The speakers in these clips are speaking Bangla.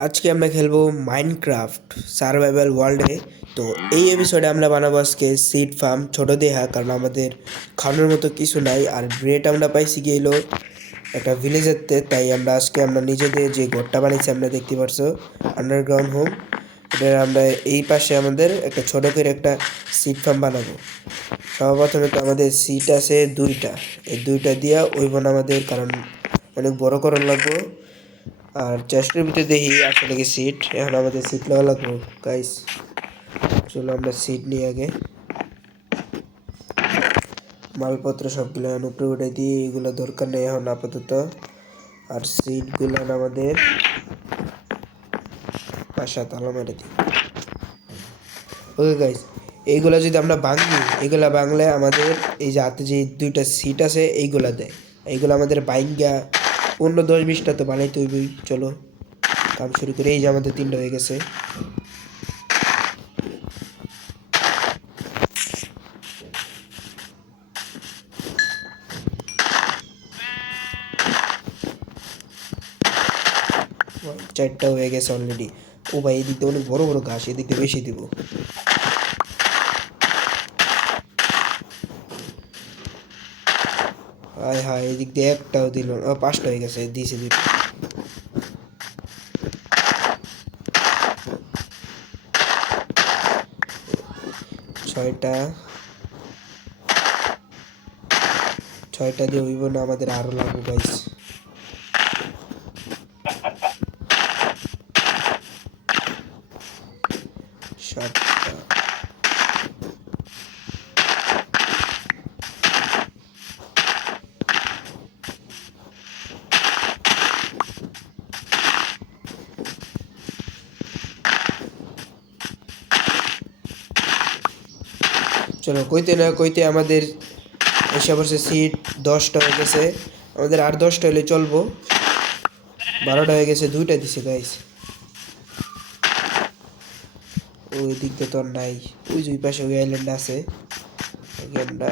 আজকে আমরা খেলবো মাইনক্রাফট সার্ভাইভাল ওয়ার্ল্ডে। তো এই এপিসোডে আমরা বানাবো আজকে সিড ফার্ম ছোটো দেহা, কারণ আমাদের খাওয়ানোর মতো কিছু নাই। আর গ্রেট আমরা পাইছি গিয়ে এলো একটা ভিলেজেরতে, তাই আমরা নিজেদের যে ঘরটা বানিয়েছি আমরা দেখতে পারছো আন্ডারগ্রাউন্ড হোম, এটা আমরা এই পাশে আমাদের একটা ছোটো করে একটা সিড ফার্ম বানাবো। সর্বপ্রথমে তো আমাদের সিট আছে দুইটা, এই দুইটা দিয়া ওই বোন আমাদের, কারণ অনেক বড় করার লাগবো। আর চেস্টের ভিতরে দেখি আসলে কি সিট, এখন আমাদের সিট নেওয়া লাগবো গাইস। চলো আমরা সিট নিয়ে আগে মালপত্র সবগুলো উপরে উঠে দিই, এগুলো দরকার নেই এখন আপাতত। আর সিটগুলো আমাদের বাসা তালা মেরে দিই। ওকে গাইস, এইগুলা যদি আমরা ভাঙি, এইগুলা ভাঙলে আমাদের এই যে হাতে যে দুইটা সিট আছে এইগুলা দেয়, এইগুলো আমাদের বাইঙ্গা 15-10-20টা তো বানাইতে হইবই। চলো কাম শুরু করে। এই যে আমাদের 3টা হয়ে গেছে। চারটা হয়ে গেছে অলরেডি। ও ভাই, এদিক দিয়ে অনেক বড় বড় ঘাস, এদিক দিয়ে বেশি দিব। হায় হায়, এদিক দিয়ে একটাও দিল, 5টা হয়ে গেছে, দিয়েছে 2টা। ছয়টা, 6টা দিয়ে হইব না, আমাদের আরো লাগবে গাইস। সাতটা, চলো কইতে না কইতে আমাদের এসে পড়ছে সিট 10টা হয়ে গেছে। আমাদের আর 10টা হলে চলবো। 12টা হয়ে গেছে, 2টা দিছে গাইস। ওই দিক দিয়ে তো আর নাই, ওই যে ওই পাশে ওই আইল্যান্ড আছে, ওকে আমরা।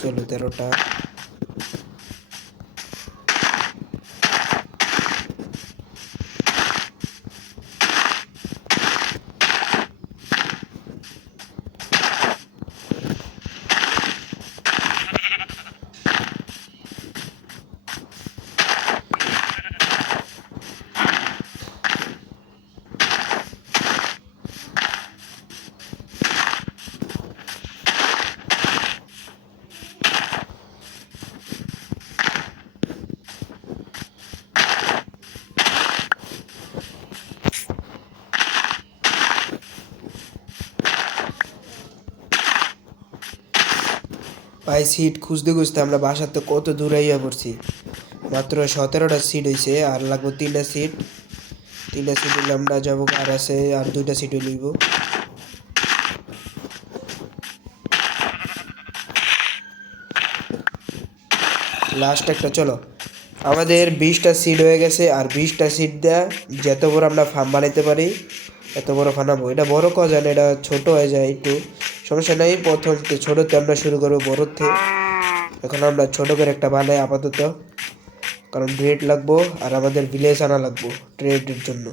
চলো 13টা, ভাই সিট খুঁজতে খুঁজতে আমরা বাসার তো কত দূর আইয়া পড়ছি। মাত্র 17টা সিট হয়েছে, আর লাগবো 3টা সিট। 3টা সিট হলে আমরা যাবো, আর আছে আর 2টা সিট লইব। লাস্ট একটা, চলো আমাদের 20টা সিট হয়ে গেছে। আর 20টা সিট দেয়া যত বড় আমরা ফার্ম বানাইতে পারি এত বড় বানাবো। এটা বড় করা যায় না, এটা ছোট হয়ে যায় একটু, সমস্যা নাই। প্রথম ছোটোতে আমরা শুরু করবো, বড়তে এখন আমরা ছোট করে একটা বানাই আপাতত, কারণ ট্রেড লাগবো আর আমাদের ভিলেজ আনা লাগবো ট্রেডের জন্য।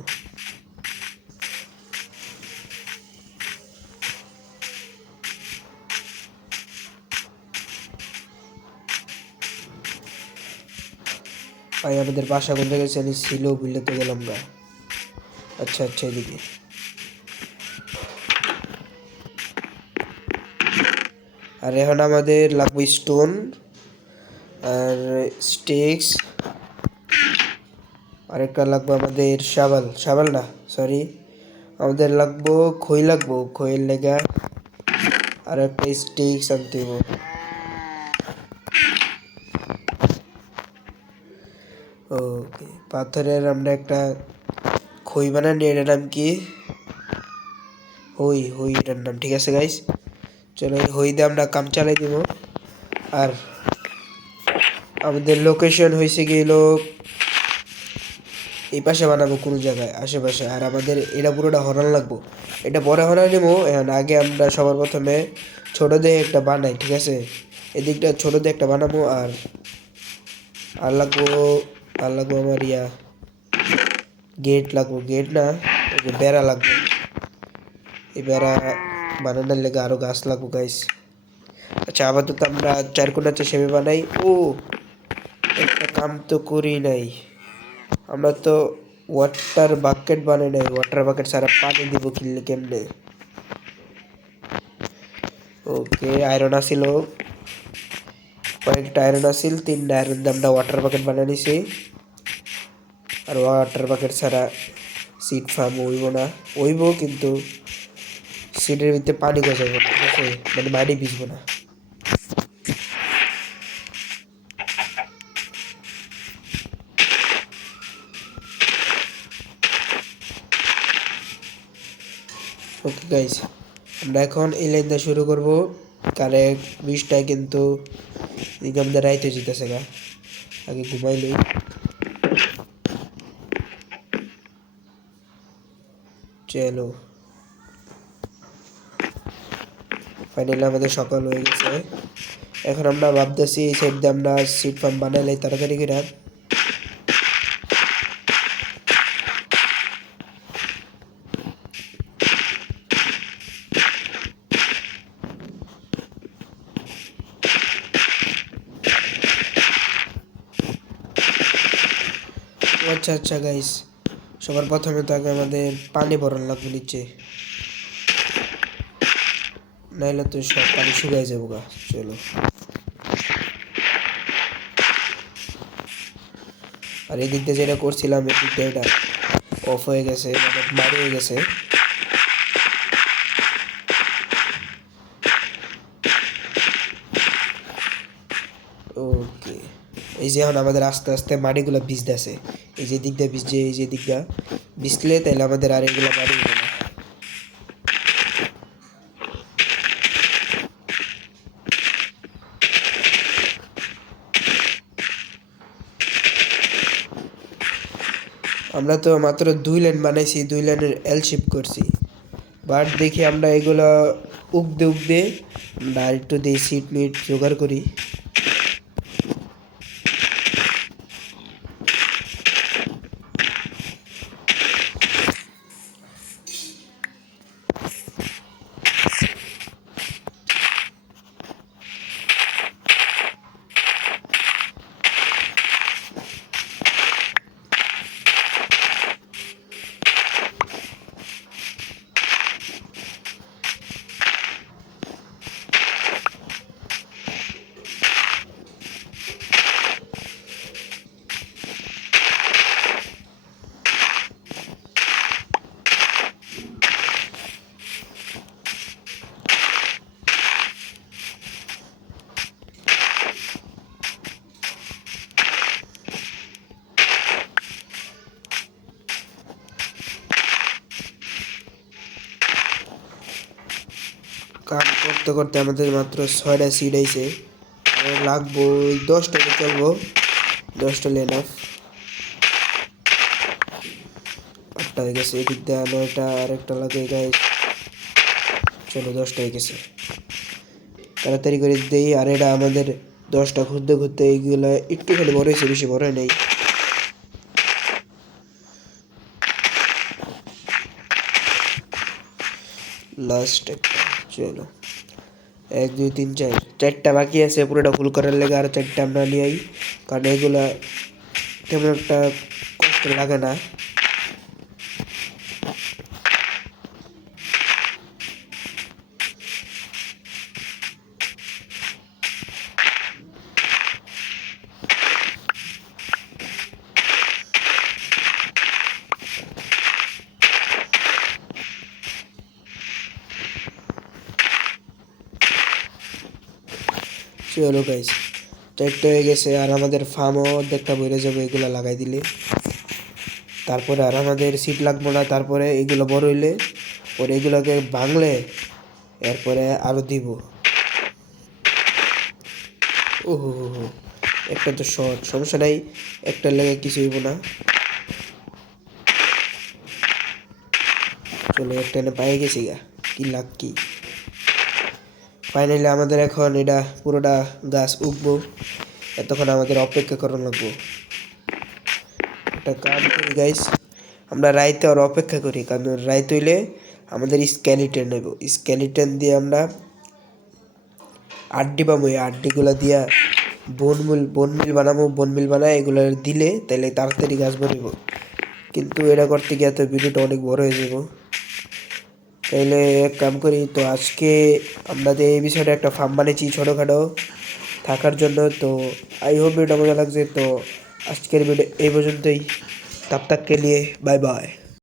ভাই আমাদের বাসা কোন জায়গায় জানি ছিল, বুঝলে তো গেলাম না। আচ্ছা আচ্ছা, এদিকে। আর এখন আমাদের লাগবে স্টোন আর স্টিক্স, আরেকটা লাগবে আমাদের শাবল, শাবল না সরি, আমাদের লাগবো খই, লাগবো খইয়ের লেগা। আর একটা স্টিক্স আনতে হইব। ওকে, পাথরের আমরা একটা খই বানানি, এটার নাম কি? হই, হই এটার নাম, ঠিক আছে গাইস। চলো এই হই দিয়ে আমরা কাম চালাই দিব। আর আমাদের লোকেশন হয়েছে গেল এই পাশে বানাবো কোনো জায়গায় আশেপাশে। আর আমাদের এটা পুরোটা হরান লাগবো, এটা পরে হরান নেবো। এখন আগে আমরা সবার প্রথমে ছোটো দিয়ে একটা বানাই, ঠিক আছে? এদিকটা ছোটো দিয়ে একটা বানাবো। আর আর লাগবো আমার গেট লাগবো, গেট না, ওই যে বেড়া লাগবে। এই বেড়া বানানোর লেগে আরো গাছ লাগবো গাইস। আচ্ছা আপাতত আমরা চারকোনা হিসেবে বানাই। ও একটা কাম তো করি নাই, আমরা তো ওয়াটার বাকেট বানাই নাই। ওয়াটার বাকেট ছাড়া পানি দিব কিনলে কেমনে? ওকে, আয়রন আসিল, কয়েকটা আয়রন আসিল, 3টা আয়রন দিয়ে আমরা ওয়াটার বাকেট বানিয়ে নিছি। আর ওয়াটার বাকেট ছাড়া সিড ফার্ম হইব না, হইব কিন্তু সিডের ভিতরে পানি গজাইব না, ঠিক আছে, মানে মাটি ভিজবো না। ওকে গাইস, আমরা এখন এই লাইন দিয়ে শুরু করবো। কারেক্ট 20টায় কিন্তু এদিকে আমাদের রাইতে যেতেছে গা, আগে ঘুমাইলই। চলো, ফাইনালি আমাদের সকাল হয়ে গেছে। এখন আমরা ভাবতেছি এই সাইড দিয়ে আমরা সিড ফার্ম বানাইলে তাড়াতাড়ি করে। আচ্ছা আচ্ছা গাইস, সবার প্রথমে তো আগে আমাদের পানি ভরান লাগবে নিচে, নাইলে তো সব পানি শুকাই যাবো গা। চলো, আর এই দিক দিয়ে যেটা করছিলাম এই দিক দিয়ে এটা অফ হয়ে গেছে, মানে মারি হয়ে গেছে। ওকে, এই যে এখন আমাদের আস্তে আস্তে মাটিগুলো ভিজতেছে, এই যে দিক দিয়ে ভিজছে, এই যে দিক দিয়ে ভিজলে তাইলে আমাদের আর এগুলো মারি হবে না। আমরা তো মাত্র 2 লাইন বানাইছি, 2 লাইনের এল শেপ করছি, বাট দেখি আমরা এগুলো উগদে উগদে আমরা আর একটু দিয়ে সিট মিট জোগাড় করি। কাম করতে করতে আমাদের মাত্র 6টা সিট আইছে, আর লাগবো 10টা, চলবো 10টা এনাফ। 8টা হয়ে গেছে, এদিক দিয়ে 9টা, আর একটা লাগে গাইস। চলো 10টা হয়ে গেছে, তাড়াতাড়ি করে দেই। আর এটা আমাদের 10টা ঘুরতে ঘুরতে এইগুলো একটুখানি বড় হয়েছে, বেশি বড় হয় নাই। লাস্ট একটা, চলো 1 2 3 4, 4টা বাকি আছে পুরোটা ফুল করার লেগে। আর 4টা আমরা নিয়ে আই, কারণ এগুলা তেমন একটা কষ্ট লাগে না। চলো গাইস, 4টা হয়ে গেছে, আর আমাদের ফার্মও অর্ধেকটা বেড়ে যাবে এগুলো লাগাই দিলে। তারপরে আর আমাদের সিট লাগবো না, তারপরে এগুলো বড় হইলে পরে এগুলোকে ভাঙলে এরপরে আরো দিব। ও হো হো হো, একটা তো শর্ট, সমস্যা নাই, একটার লেগে কিছু হইব না। চলো, একটা এনে পাই গেছি গা, কি লাগ কি। ফাইনালি আমাদের এখন এটা পুরোটা গাছ উগবো। এতক্ষণ আমাদের অপেক্ষা করা লাগবো। একটা কাম করি গাইস, আমরা রাইতে আর অপেক্ষা করি, কারণ রাইত হইলে আমাদের স্কেলিটন নেব, স্কেলিটন দিয়ে আমরা আড্ডি পাবো, এই আড্ডিগুলো দিয়া বনমিল বানাবো, বনমিল বানায় এগুলো দিলে তাহলে তাড়াতাড়ি গাছ বাড়িব। কিন্তু এটা করতে গিয়ে তো ভিডিওটা অনেক বড় হয়ে যাব। তাইলে এক কাম করি, তো আজকে আমাদের এই বিষয়টা একটা ফার্ম বানিয়েছি ছোটোখাটো থাকার জন্য। তো আই হোপ ভিডিওটা মজা লাগছে। তো আজকের ভিডিও এই পর্যন্তই। তব তক কে লিয়ে বাই বাই।